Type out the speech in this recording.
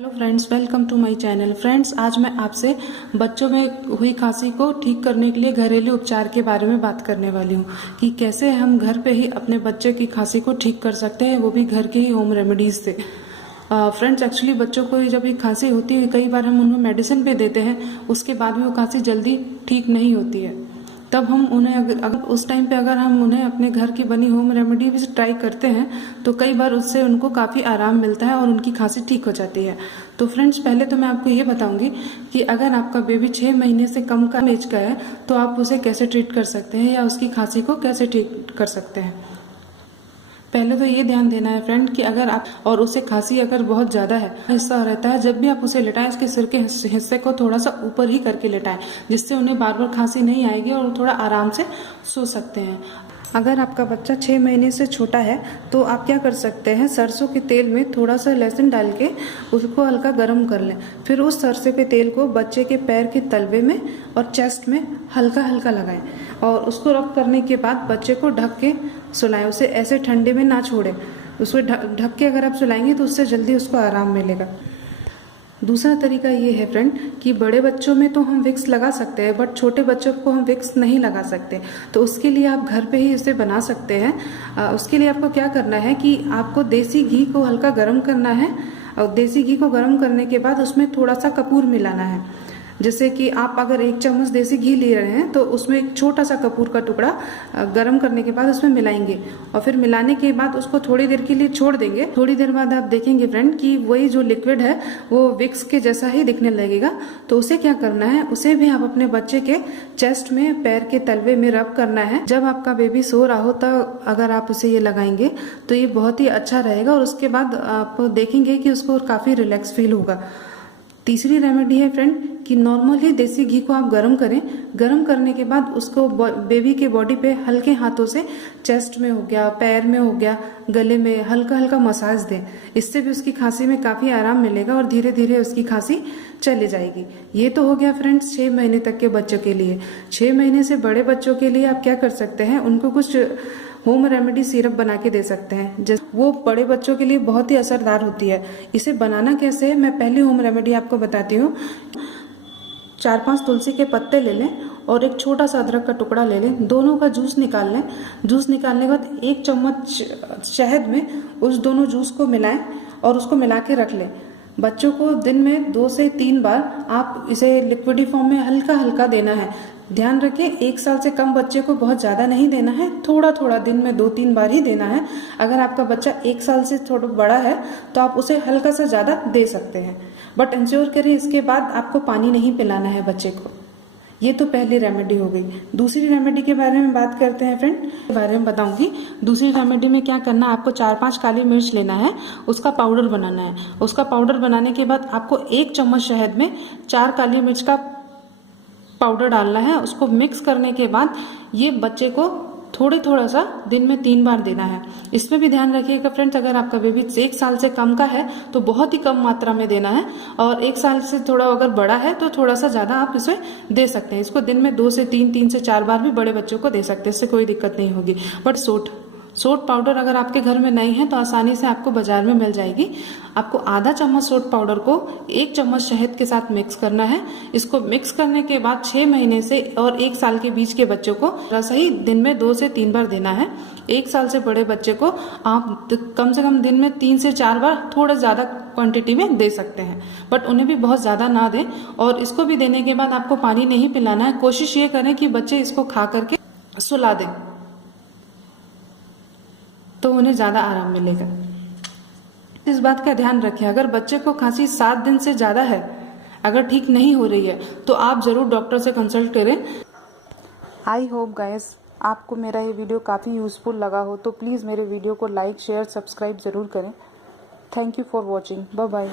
Hello friends, welcome to my channel. Friends, आज मैं आपसे बच्चों में हुई खांसी को ठीक करने के लिए घरेलू उपचार के बारे में बात करने वाली हूँ कि कैसे हम घर पे ही अपने बच्चे की खांसी को ठीक कर सकते हैं, वो भी घर के ही होम रेमेडीज से। फ्रेंड्स, एक्चुअली बच्चों को जब ये खांसी होती है, कई बार हम उन्हें मेडिसिन पे देते हैं, उसके बाद भी वो खांसी जल्दी ठीक नहीं होती है। तब हम उन्हें अगर उस टाइम पे अगर हम उन्हें अपने घर की बनी होम रेमेडी भी ट्राई करते हैं तो कई बार उससे उनको काफ़ी आराम मिलता है और उनकी खांसी ठीक हो जाती है। तो फ्रेंड्स, पहले तो मैं आपको ये बताऊंगी कि अगर आपका बेबी 6 महीने से कम का एज का है तो आप उसे कैसे ट्रीट कर सकते हैं या उसकी खांसी को कैसे ठीक कर सकते हैं। पहले तो ये ध्यान देना है फ्रेंड कि अगर आप और उसे खांसी अगर बहुत ज़्यादा है, हिस्सा रहता है, जब भी आप उसे लेटाएं उसके सिर के हिस्से को थोड़ा सा ऊपर ही करके लेटाएं, जिससे उन्हें बार बार खांसी नहीं आएगी और थोड़ा आराम से सो सकते हैं। अगर आपका बच्चा 6 महीने से छोटा है तो आप क्या कर सकते हैं, सरसों के तेल में थोड़ा सा लहसुन डाल के उसको हल्का गर्म कर लें। फिर उस सरसों के तेल को बच्चे के पैर के तलवे में और चेस्ट में हल्का हल्का लगाएं और उसको रब करने के बाद बच्चे को ढक के सुलाएं। उसे ऐसे ठंडे में ना छोड़ें। उसको ढक के अगर आप सुलाएंगे तो उससे जल्दी उसको आराम मिलेगा। दूसरा तरीका ये है फ्रेंड कि बड़े बच्चों में तो हम विक्स लगा सकते हैं, बट छोटे बच्चों को हम विक्स नहीं लगा सकते। तो उसके लिए आप घर पे ही इसे बना सकते हैं। उसके लिए आपको क्या करना है कि आपको देसी घी को हल्का गर्म करना है और देसी घी को गर्म करने के बाद उसमें थोड़ा सा कपूर मिलाना है। जैसे कि आप अगर 1 चम्मच देसी घी ले रहे हैं तो उसमें एक छोटा सा कपूर का टुकड़ा गर्म करने के बाद उसमें मिलाएंगे और फिर मिलाने के बाद उसको थोड़ी देर के लिए छोड़ देंगे। थोड़ी देर बाद आप देखेंगे फ्रेंड कि वही जो लिक्विड है वो विक्स के जैसा ही दिखने लगेगा। तो उसे क्या करना है, उसे भी आप अपने बच्चे के चेस्ट में, पैर के तलवे में रब करना है। जब आपका बेबी सो रहा हो तब अगर आप उसे ये लगाएंगे तो ये बहुत ही अच्छा रहेगा और उसके बाद आप देखेंगे कि उसको काफी रिलैक्स फील होगा। तीसरी रेमेडी है फ्रेंड कि नॉर्मली देसी घी को आप गर्म करें। गर्म करने के बाद उसको बेबी के बॉडी पे हल्के हाथों से, चेस्ट में हो गया, पैर में हो गया, गले में हल्का हल्का मसाज दें। इससे भी उसकी खांसी में काफी आराम मिलेगा और धीरे धीरे उसकी खांसी चली जाएगी। ये तो हो गया फ्रेंड्स 6 महीने तक के बच्चों के लिए। 6 महीने से बड़े बच्चों के लिए आप क्या कर सकते हैं, उनको कुछ होम रेमेडी सिरप बना के दे सकते हैं। जैसे वो बड़े बच्चों के लिए बहुत ही असरदार होती है। इसे बनाना कैसे है, मैं पहली होम रेमेडी आपको बताती हूँ। 4-5 तुलसी के पत्ते ले लें और एक छोटा सा अदरक का टुकड़ा ले लें। दोनों का जूस निकाल लें। जूस निकालने के बाद 1 चम्मच शहद में उस दोनों जूस को मिलाएं और उसको मिला के रख लें। बच्चों को दिन में 2 से 3 बार आप इसे लिक्विडी फॉर्म में हल्का हल्का देना है। ध्यान रखें, 1 साल से कम बच्चे को बहुत ज्यादा नहीं देना है, थोड़ा थोड़ा दिन में 2-3 बार ही देना है। अगर आपका बच्चा 1 साल से थोड़ा बड़ा है तो आप उसे हल्का सा ज्यादा दे सकते हैं, बट इंश्योर करें इसके बाद आपको पानी नहीं पिलाना है बच्चे को। ये तो पहली रेमेडी हो गई। दूसरी रेमेडी के बारे में बात करते हैं फ्रेंड, के बारे में बताऊंगी। दूसरी रेमेडी में क्या करना है, आपको 4-5 काली मिर्च लेना है, उसका पाउडर बनाना है। उसका पाउडर बनाने के बाद आपको 1 चम्मच शहद में 4 काली मिर्च का पाउडर डालना है। उसको मिक्स करने के बाद ये बच्चे को थोड़ा सा दिन में 3 बार देना है। इसमें भी ध्यान रखिएगा फ्रेंड्स, अगर आपका बेबी 1 साल से कम का है तो बहुत ही कम मात्रा में देना है और 1 साल से थोड़ा अगर बड़ा है तो थोड़ा सा ज्यादा आप इसे दे सकते हैं। इसको दिन में 2 से 3 से 4 बार भी बड़े बच्चों को दे सकते हैं, इससे कोई दिक्कत नहीं होगी। बट सोट पाउडर अगर आपके घर में नहीं है तो आसानी से आपको बाजार में मिल जाएगी। आपको आधा चम्मच सोट पाउडर को 1 चम्मच शहद के साथ मिक्स करना है। इसको मिक्स करने के बाद 6 महीने से और 1 साल के बीच के बच्चों को सही दिन में 2 से 3 बार देना है। 1 साल से बड़े बच्चे को आप कम से कम दिन में 3 से 4 बार थोड़ा ज्यादा क्वांटिटी में दे सकते हैं, बट उन्हें भी बहुत ज्यादा ना दें। और इसको भी देने के बाद आपको पानी नहीं पिलाना है। कोशिश ये करें कि बच्चे इसको खा करके सुला दें तो उन्हें ज्यादा आराम मिलेगा। इस बात का ध्यान रखें, अगर बच्चे को खांसी 7 दिन से ज्यादा है, अगर ठीक नहीं हो रही है तो आप जरूर डॉक्टर से कंसल्ट करें। आई होप गाइस आपको मेरा ये वीडियो काफ़ी यूजफुल लगा हो, तो प्लीज़ मेरे वीडियो को लाइक, शेयर, सब्सक्राइब ज़रूर करें। Thank you for watching. Bye bye.